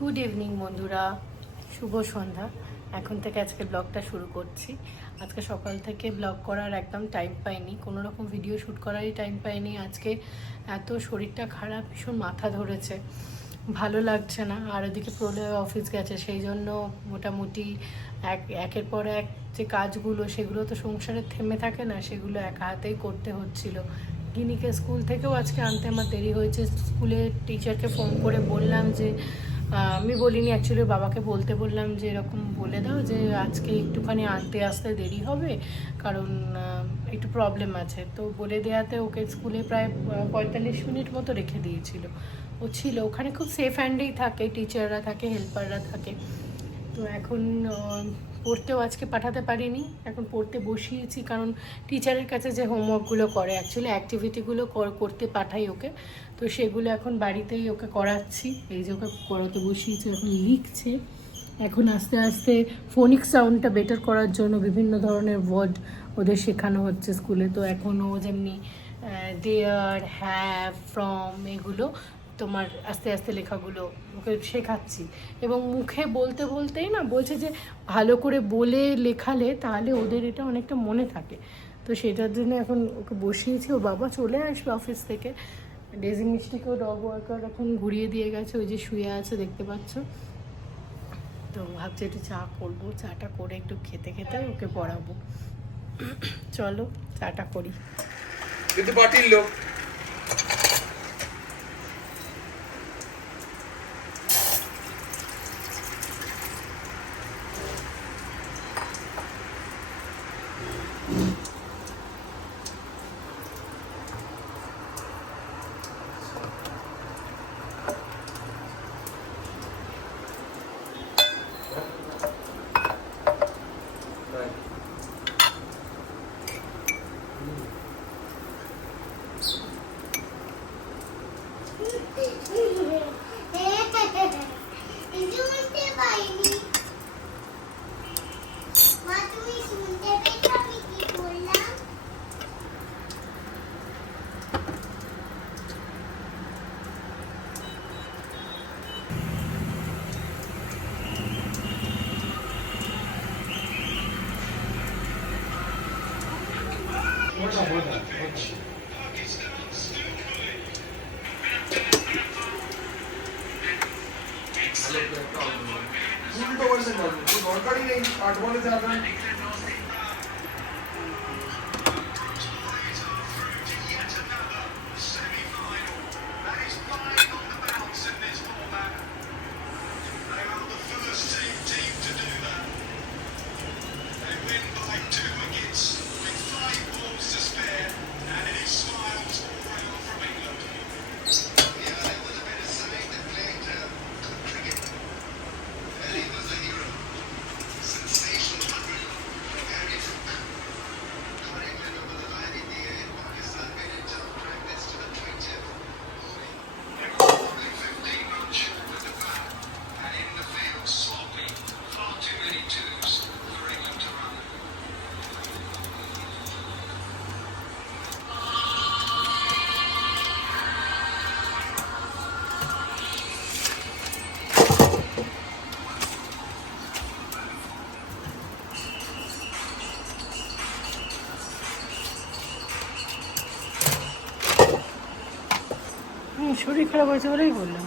Good evening বন্ধুরা, শুভ সন্ধ্যা। এখন থেকে আজকে ব্লগটা শুরু করছি। আজকে সকাল থেকে ব্লগ করার একদম টাইম পাইনি, কোনো রকম ভিডিও শ্যুট করারই টাইম পাইনি। আজকে এত শরীরটা খারাপ, ভীষণ মাথা ধরেছে, ভালো লাগছে না। আর ওদিকে প্রলয় অফিস গেছে, সেই জন্য মোটামুটি একের পর এক যে কাজগুলো, সেগুলো তো সংসারে থেমে থাকে না, সেগুলো একা হাতেই করতে হচ্ছিল। গিনিকে স্কুল থেকেও আজকে আনতে আমার দেরি হয়েছে। স্কুলের টিচারকে ফোন করে বললাম যে আমি বলিনি, অ্যাকচুয়ালি বাবাকে বলতে বললাম যে এরকম বলে দাও যে আজকে একটুখানি আনতে আসতে দেরি হবে, কারণ একটু প্রবলেম আছে। তো বলে দেওয়াতে ওকে স্কুলে প্রায় 45 মিনিট মতো রেখে দিয়েছিল। ও ছিল ওখানে, খুব সেফ হ্যান্ডেই থাকে, টিচাররা থাকে, হেল্পাররা থাকে। তো এখন পড়তেও আজকে পাঠাতে পারিনি, এখন পড়তে বসিয়েছি, কারণ টিচারের কাছে যে হোমওয়ার্কগুলো করে, অ্যাকচুয়ালি অ্যাক্টিভিটিগুলো করতে পাঠাই ওকে, তো সেগুলো এখন বাড়িতেই ওকে করাচ্ছি। এই যে ওকে করাতে বসিয়েছি, এখন লিখছে। এখন আস্তে আস্তে ফোনিক সাউন্ডটা বেটার করার জন্য বিভিন্ন ধরনের ওয়ার্ড ওদের শেখানো হচ্ছে স্কুলে। তো এখনও যেমনি দেয়ার, হ্যাভ, ফ্রম, এগুলো তোমার আস্তে আস্তে লেখাগুলো ওকে শেখাচ্ছি। এবং মুখে বলতে বলতেই না বলছে যে ভালো করে বলে লেখালে তাহলে ওদের এটা অনেকটা মনে থাকে। তো সেটার জন্য এখন ওকে বসিয়েছি। ও বাবা চলে আসবে অফিস থেকে। ডেজি মিষ্টিকেও ডগ ওয়ার্কার এখন ঘুরিয়ে দিয়ে গেছে, ওই যে শুয়ে আছে দেখতে পাচ্ছ। তো ভাবছি একটু চা করবো, চাটা করে একটু খেতে খেতে ওকে পড়াবো। চলো চাটা করি। কিন্তু পার্টির লোক দরকারই নেই, 8 বলে যাবেন। শরীর খারাপ হয়েছে বলেই বললাম।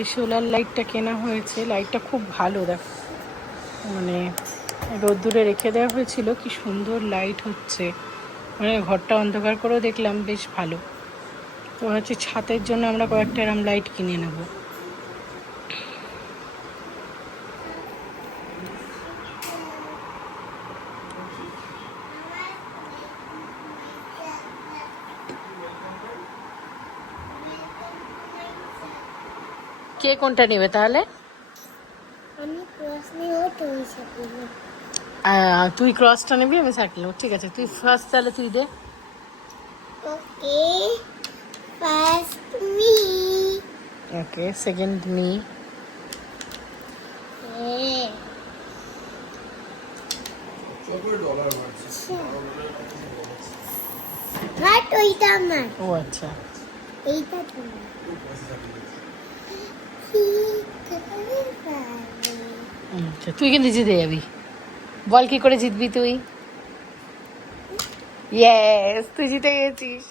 এই সোলার লাইটটা কেনা হয়েছে, লাইটটা খুব ভালো, দেখ মানে রোদ্দুরে রেখে দেওয়া হয়েছিল, কি সুন্দর লাইট হচ্ছে, মানে ঘরটা অন্ধকার করেও দেখলাম বেশ ভালো। তো হচ্ছে ছাতের জন্য আমরা কয়েকটা এরম লাইট কিনে নেব। কে কোনটা নেবে তাহলে? আমি ক্রস নিয়ে তুই সাথে তুই ক্রসটা নিবি, আমি সাইকেল নেবো। ঠিক আছে, তুই ফার্স্ট, তাহলে তুই দে। Okay first me okay, second me. $1 মারছে। বাট ওইটা আমার, ও আচ্ছা, এইটা তোমার। আচ্ছা তুই কিন্তু জিতে যাবি। বল কি করে জিতবি তুই? ইয়েস, তুই জিতে গেছিস।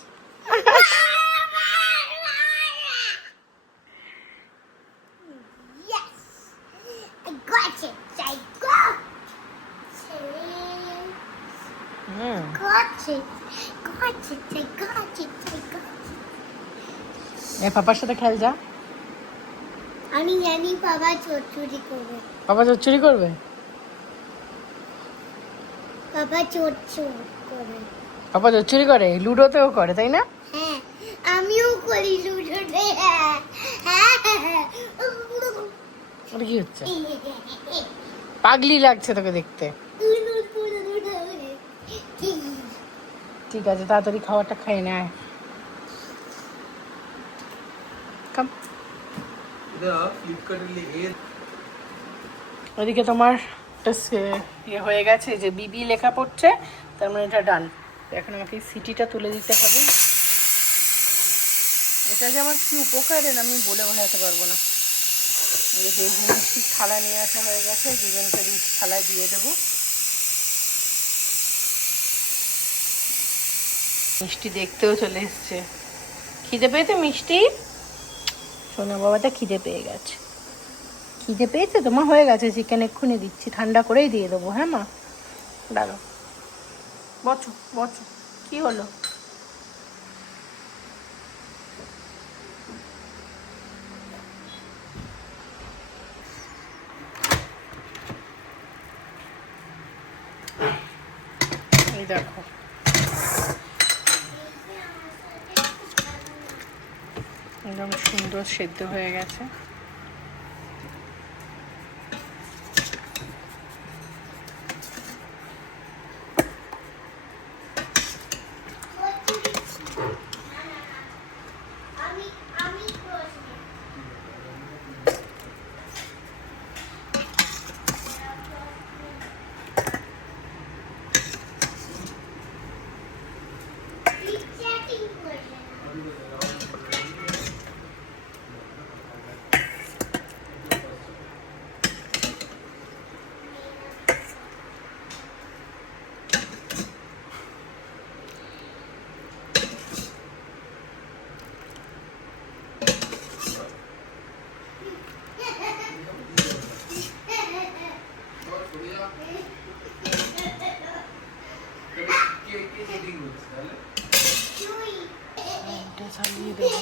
Yes, I got it. I got it. Hmm, Got it. Got it. I got it. I got it. পাপার সাথে খেল যা। আমি জানি বাবা চোর চুরি করবে। পাপা তোর চুরি করবে? বাবা চোর চোর করে। পাপা তোর চুরি করে? লুডোতেও করে, তাই না? হ্যাঁ, আমিও করি লুডোতে। ওটা কি হচ্ছে? পাগলি লাগছে তোকে দেখতে। ঠিক আছে, তাড়াতাড়ি খাবারটা খেয়ে নেয়। কাম। ওদিকে তোমার ইয়ে হয়ে গেছে, যে বিবি লেখা পড়ছে, তার মানে এটা ডান। এখন আমাকে সিটিটা তুলে দিতে হবে। এটা যে আমার কি উপকারের আমি বলে বোঝাতে পারবো না। এই যে মিষ্টির থালা নিয়ে আসা হয়ে গেছে, দুজনকে থালায় দিয়ে দেবো। মিষ্টি দেখতেও চলে এসছে। খিদে পেয়েছে মিষ্টি? সোনা বাবাটা খিদে পেয়ে গেছে। খিদে পেয়েছে তোমার? হয়ে গেছে, চিকেন এক্ষুনি দিচ্ছি, ঠান্ডা করেই দিয়ে দেবো। হ্যাঁ মা, দাঁড়াও। বচো বচো, কি হলো? এই দেখো, একদম সুন্দর সেদ্ধ হয়ে গেছে। চালিয়ে দেবো।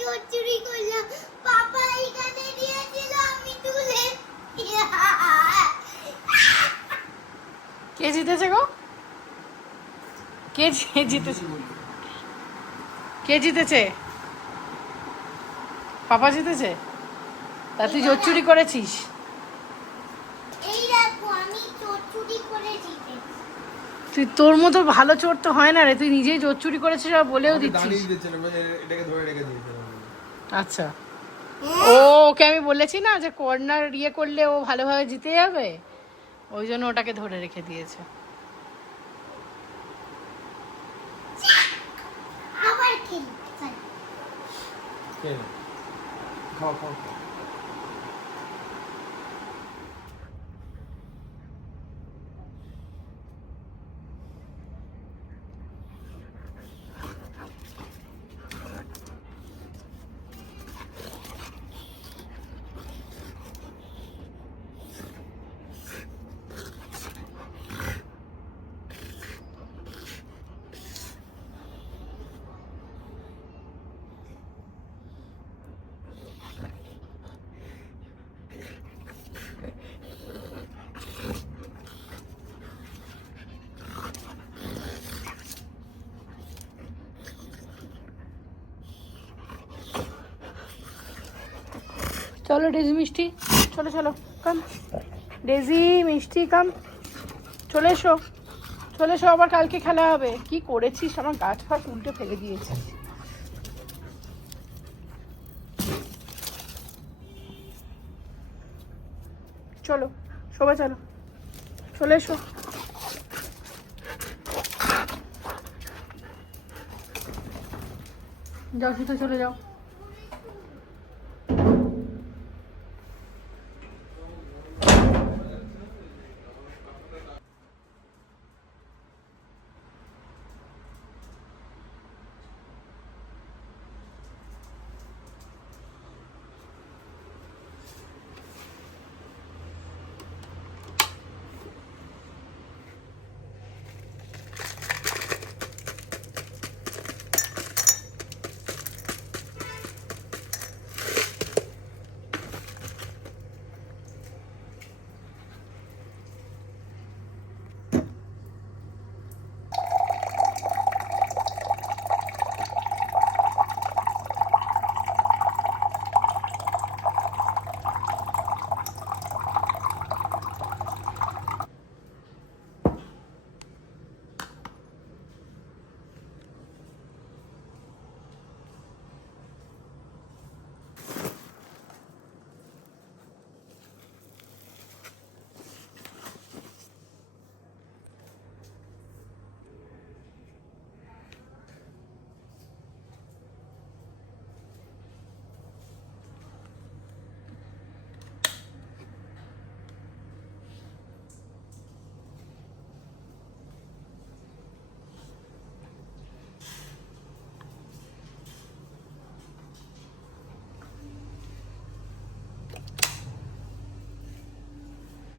চোর চুরি করলাম, পাপা এখানে দিয়েছিল, আমি তুলে। কে জিতেছে গো? কে জিতেছে? কে জিতেছে? পাপা জিতেছে? তা তুই জোর চুরি করেছিস? এই দেখো, আমি চোর চুরি করে জিতেছি। তুই, তোর মতো ভালো চোর তো হয় না রে, তুই নিজেই জোর চুরি করেছিস আর বলেও দিচ্ছিস। এটাকে ধরে রেখে দিয়েছে। আচ্ছা, ও ওকে আমি বলেছি না যে কর্নার ইয়ে করলে ও ভালোভাবে জিতে যাবে, ওই জন্য ওটাকে ধরে রেখে দিয়েছে। আবার খেলি। খাও খাও খাও। চলো ডেজি মিষ্টি, চলো চলো কাম। ডেজি মিষ্টি কাম, চলে এসো চলে এসো, আবার কালকে খেলা হবে। কি করেছিস, আমার গাছ ফাছ উল্টে ফেলে দিয়েছিস। চলো সবাই চলো, চলে এসো। যাও শুতে চলে যাও।